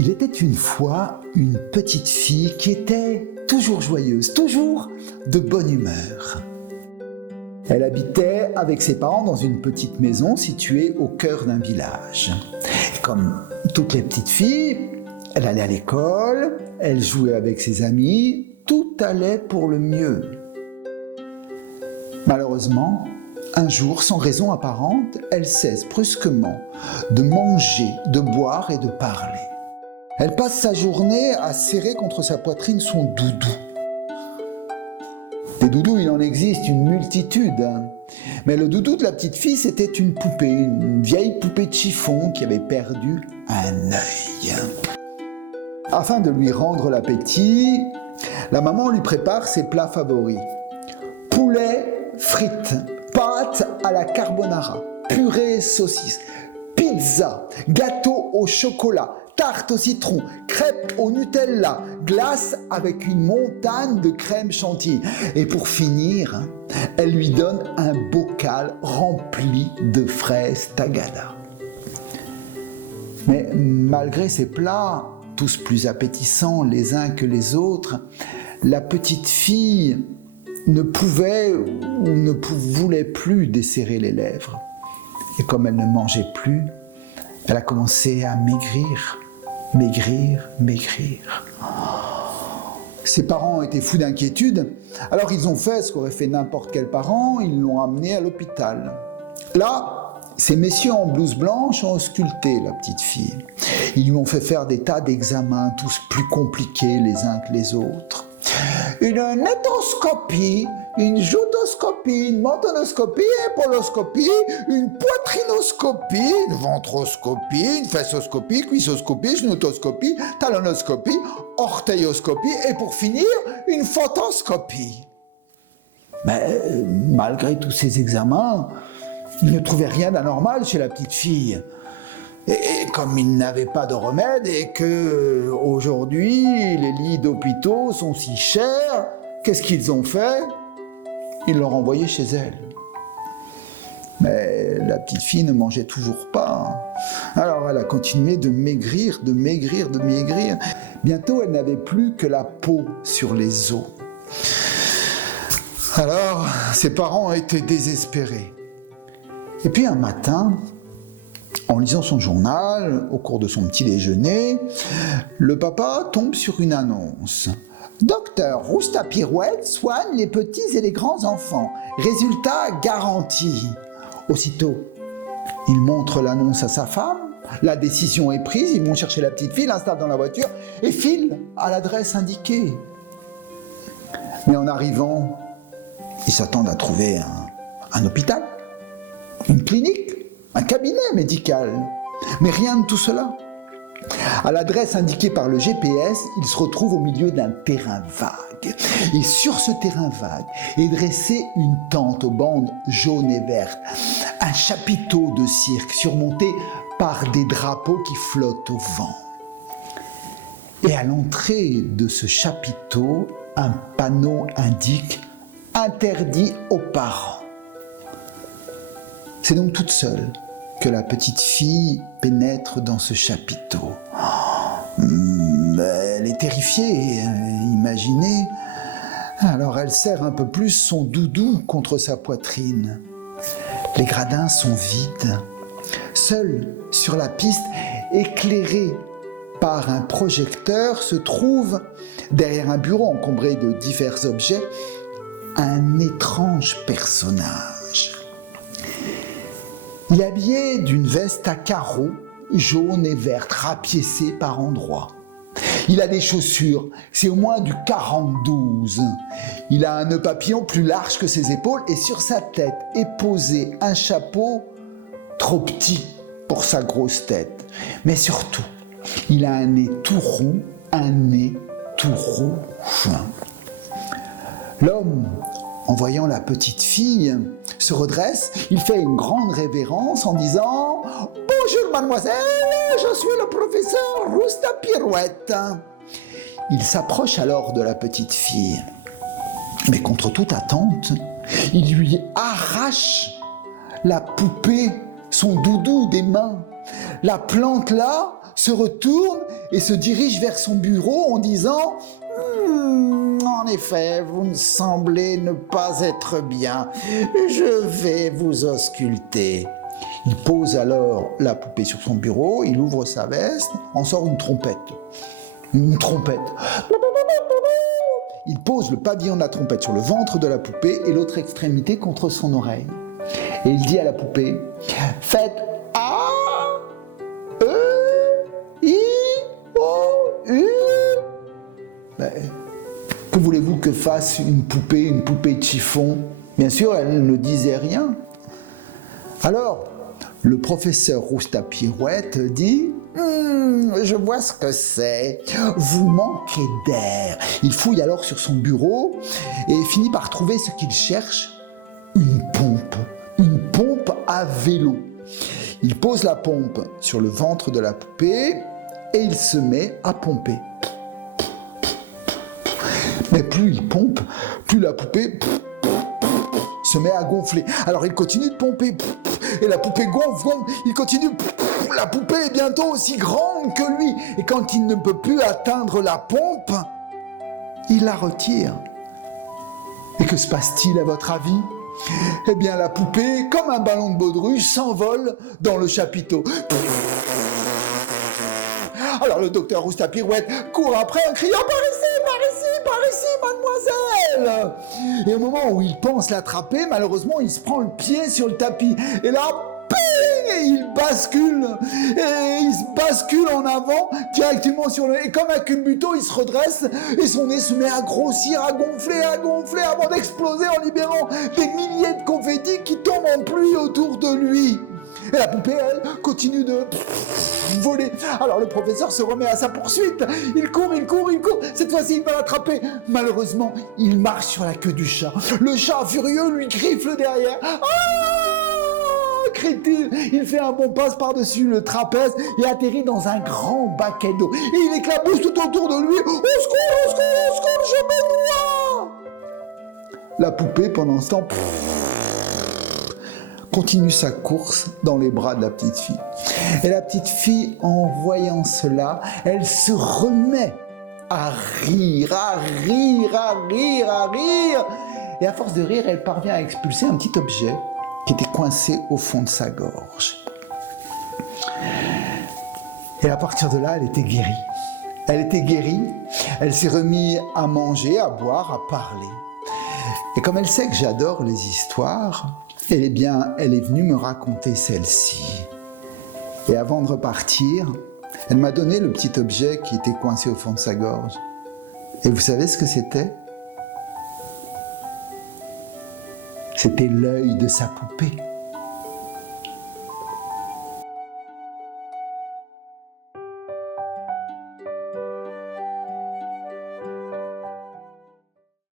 Il était une fois une petite fille qui était toujours joyeuse, toujours de bonne humeur. Elle habitait avec ses parents dans une petite maison située au cœur d'un village. Comme toutes les petites filles, elle allait à l'école, elle jouait avec ses amis, tout allait pour le mieux. Malheureusement, un jour, sans raison apparente, elle cesse brusquement de manger, de boire et de parler. Elle passe sa journée à serrer contre sa poitrine son doudou. Des doudous, il en existe une multitude. Mais le doudou de la petite fille, c'était une poupée, une vieille poupée de chiffon qui avait perdu un œil. Afin de lui rendre l'appétit, la maman lui prépare ses plats favoris. Poulet, frites, pâtes à la carbonara, purée saucisse, pizza, gâteau au chocolat, tarte au citron, crêpes au Nutella, glace avec une montagne de crème chantilly. Et pour finir, elle lui donne un bocal rempli de fraises tagada. Mais malgré ces plats, tous plus appétissants les uns que les autres, la petite fille ne pouvait ou ne voulait plus desserrer les lèvres. Et comme elle ne mangeait plus, elle a commencé à maigrir. Ses parents étaient fous d'inquiétude, alors ils ont fait ce qu'aurait fait n'importe quel parent, ils l'ont amenée à l'hôpital. Là, ces messieurs en blouse blanche ont ausculté la petite fille. Ils lui ont fait faire des tas d'examens, tous plus compliqués les uns que les autres. Une nétoscopie, une jutoscopie, une mentonoscopie, épauloscopie, une poitrinoscopie, une ventroscopie, une fessoscopie, cuissoscopie, genoutoscopie, talonoscopie, orteilloscopie et pour finir, une photoscopie. Mais malgré tous ces examens, ils ne trouvaient rien d'anormal chez la petite fille. Et comme ils n'avaient pas de remède et que aujourd'hui les lits d'hôpitaux sont si chers, qu'est-ce qu'ils ont fait? Ils l'ont renvoyée chez elle. Mais la petite fille ne mangeait toujours pas. Alors elle a continué de maigrir. Bientôt elle n'avait plus que la peau sur les os. Alors ses parents étaient désespérés. Et puis un matin, en lisant son journal, au cours de son petit déjeuner, le papa tombe sur une annonce. Docteur Roustapirouette soigne les petits et les grands enfants. Résultat garanti. Aussitôt, il montre l'annonce à sa femme. La décision est prise. Ils vont chercher la petite fille, l'installent dans la voiture et filent à l'adresse indiquée. Mais en arrivant, ils s'attendent à trouver un hôpital, une clinique, un cabinet médical. Mais rien de tout cela. À l'adresse indiquée par le GPS, il se retrouve au milieu d'un terrain vague. Et sur ce terrain vague est dressée une tente aux bandes jaunes et vertes, un chapiteau de cirque surmonté par des drapeaux qui flottent au vent. Et à l'entrée de ce chapiteau, un panneau indique « Interdit aux parents ». C'est donc toute seule que la petite fille pénètre dans ce chapiteau. Elle est terrifiée, imaginez. Alors elle serre un peu plus son doudou contre sa poitrine. Les gradins sont vides. Seul sur la piste, éclairé par un projecteur, se trouve, derrière un bureau encombré de divers objets, un étrange personnage. Il est habillé d'une veste à carreaux, jaune et verte, rapiécée par endroits. Il a des chaussures, c'est au moins du 42. Il a un nœud papillon plus large que ses épaules et sur sa tête est posé un chapeau trop petit pour sa grosse tête. Mais surtout, il a un nez tout rond, un nez tout rouge. L'homme, en voyant la petite fille, se redresse, il fait une grande révérence en disant « Bonjour mademoiselle, je suis le professeur Roustapirouette ». Il s'approche alors de la petite fille, mais contre toute attente, il lui arrache la poupée, son doudou des mains, la plante là, se retourne et se dirige vers son bureau en disant en effet, vous me semblez ne pas être bien. Je vais vous ausculter. » Il pose alors la poupée sur son bureau, il ouvre sa veste, en sort une trompette. Une trompette. Il pose le pavillon de la trompette sur le ventre de la poupée et l'autre extrémité contre son oreille. Et il dit à la poupée, faites A, E, I, O, U. Ben, que voulez-vous que fasse une poupée de chiffon? Bien sûr, elle ne disait rien. Alors, le professeur Roustapirouette dit je vois ce que c'est. Vous manquez d'air. Il fouille alors sur son bureau et finit par trouver ce qu'il cherche, une pompe à vélo. Il pose la pompe sur le ventre de la poupée et il se met à pomper. Mais plus il pompe, plus la poupée se met à gonfler. Alors il continue de pomper et la poupée gonfle, il continue. La poupée est bientôt aussi grande que lui et quand il ne peut plus atteindre la pompe, il la retire. Et que se passe-t-il à votre avis? Eh bien la poupée, comme un ballon de baudruche, s'envole dans le chapiteau. Alors le docteur Roustapirouette court après en criant par ici, mademoiselle. Et au moment où il pense l'attraper, malheureusement, il se prend le pied sur le tapis. Et là, et il bascule en avant directement sur le... Et comme un culbuto, il se redresse et son nez se met à grossir, à gonfler avant d'exploser en libérant des milliers de confettis qui tombent en pluie autour de lui. Et la poupée, elle, continue de voler. Alors le professeur se remet à sa poursuite. Il court. Cette fois-ci, il va l'attraper. Malheureusement, il marche sur la queue du chat. Le chat, furieux, lui griffle derrière. Crie-t-il. Il fait un bon passe par-dessus le trapèze et atterrit dans un grand baquet d'eau. Et il éclabousse tout autour de lui. Au secours, je me noie. La poupée, pendant ce temps, continue sa course dans les bras de la petite fille. Et la petite fille, en voyant cela, elle se remet à rire. Et à force de rire, elle parvient à expulser un petit objet qui était coincé au fond de sa gorge. Et à partir de là, elle était guérie. Elle s'est remise à manger, à boire, à parler. Et comme elle sait que j'adore les histoires, elle est venue me raconter celle-ci. Et avant de repartir, elle m'a donné le petit objet qui était coincé au fond de sa gorge. Et vous savez ce que c'était? C'était l'œil de sa poupée.